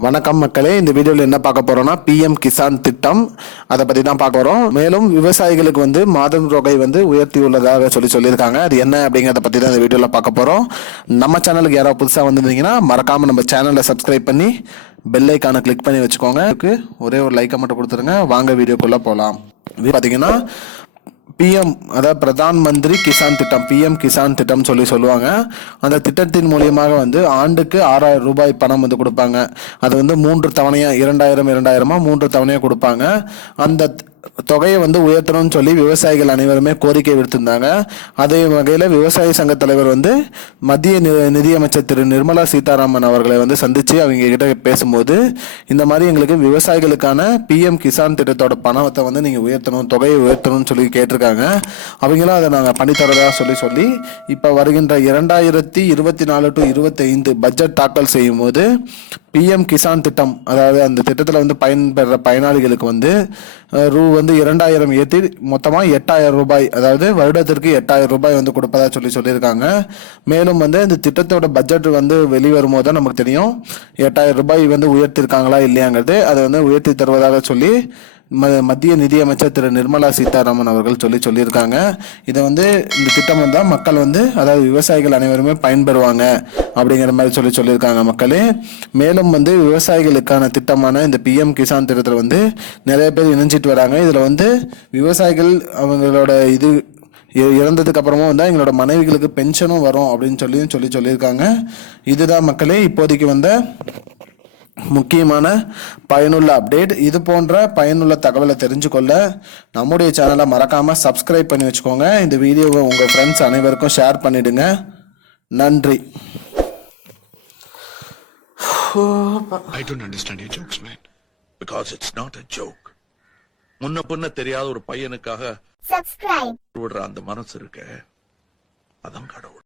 வணக்கம் மக்களே, இந்த வீடியோவில் என்ன பார்க்க போறோம்னா பிஎம் கிசான் திட்டம் அதை பற்றி தான் பார்க்க போகிறோம். மேலும் விவசாயிகளுக்கு மாதம் தொகை உயர்த்தி உள்ளதாக சொல்லியிருக்காங்க. அது என்ன அப்படிங்கிறத பற்றி தான் இந்த வீடியோவில் பார்க்க போகிறோம். நம்ம சேனலுக்கு யாராவது புதுசாக வந்திருந்தீங்கன்னா மறக்காமல் நம்ம சேனலை சப்ஸ்கிரைப் பண்ணி பெல் ஐக்கானை கிளிக் பண்ணி வச்சுக்கோங்க. ஒரே ஒரு லைக்கை மட்டும் கொடுத்துருங்க. வாங்க வீடியோக்குள்ளே போகலாம். பார்த்தீங்கன்னா பிஎம் அதாவது பிரதான் மந்திரி கிசான் திட்டம், பிஎம் கிசான் திட்டம் சொல்லுவாங்க. அந்த திட்டத்தின் மூலியமாக ஆண்டுக்கு 6000 ரூபாய் பணம் கொடுப்பாங்க. அது 3 தவணையா 2000 3 தவணையா கொடுப்பாங்க. அந்த தொகையை உயர்த்தணும்னு சொல்லி விவசாயிகள் அனைவருமே கோரிக்கை விடுத்திருந்தாங்க. அதே வகையில் விவசாய சங்க தலைவர் மத்திய நிதியமைச்சர் திரு நிர்மலா சீதாராமன் அவர்களை சந்திச்சு அவங்க கிட்ட பேசும்போது, இந்த மாதிரி எங்களுக்கு விவசாயிகளுக்கான பிஎம் கிசான் திட்டத்தோட பணத்தை நீங்க உயர்த்தணும், தொகையை உயர்த்தணும்னு சொல்லி கேட்டிருக்காங்க. அவங்களும் அதை நாங்கள் பண்ணித்தரதா சொல்லி இப்போ வருகின்ற 2024 to 25 பட்ஜெட் தாக்கல் செய்யும் போது பிஎம் கிசான் திட்டம், அதாவது அந்த திட்டத்தில் பயன்பெற பயனாளிகளுக்கு ரூ 2000 ஏற்றி மொத்தமாக 8000 ரூபாய், அதாவது வருடத்திற்கு 8000 ரூபாய் கொடுப்பதா சொல்லியிருக்காங்க. மேலும் இந்த திட்டத்தோட பட்ஜெட் வெளிவரும் போது தான் நமக்கு தெரியும் 8000 ரூபாய் உயர்த்திருக்காங்களா இல்லையாங்கிறது. அதை உயர்த்தி தருவதாக சொல்லி மத்திய நிதியமைச்சர் திரு நிர்மலா சீதாராமன் அவர்கள் சொல்லியிருக்காங்க. இதை இந்த திட்டம் வந்தால் மக்கள் அதாவது விவசாயிகள் அனைவருமே பயன்பெறுவாங்க அப்படிங்கிற மாதிரி சொல்லியிருக்காங்க மக்களே. மேலும் விவசாயிகளுக்கான திட்டமான இந்த பிஎம் கிசான் திட்டத்தில் நிறைய பேர் இணைஞ்சிட்டு வராங்க. இதில் விவசாயிகள் அவங்களோட இது இறந்ததுக்கு அப்புறமா எங்களோட மனைவிகளுக்கு பென்ஷனும் வரும் அப்படின்னு சொல்லியிருக்காங்க. இதுதான் மக்களே இப்போதைக்கு முக்கியமான பயனுள்ள அப்டேட். இது போன்ற பயனுள்ள தகவலை தெரிஞ்சுக்கொள்ள நம்முடைய சேனலை மறக்காம சப்ஸ்கிரைப் பண்ணி வச்சுக்கோங்க. இந்த வீடியோவை உங்க ஃப்ரெண்ட்ஸ் அனைவருக்கும் ஷேர் பண்ணிடுங்க. நன்றி. I don't understand your jokes, man. Because it's not a joke. முன்ன பின்ன தெரியாத ஒரு பையனுக்காக விடுற அந்த மனசு இருக்க, அதான் கடவுள்.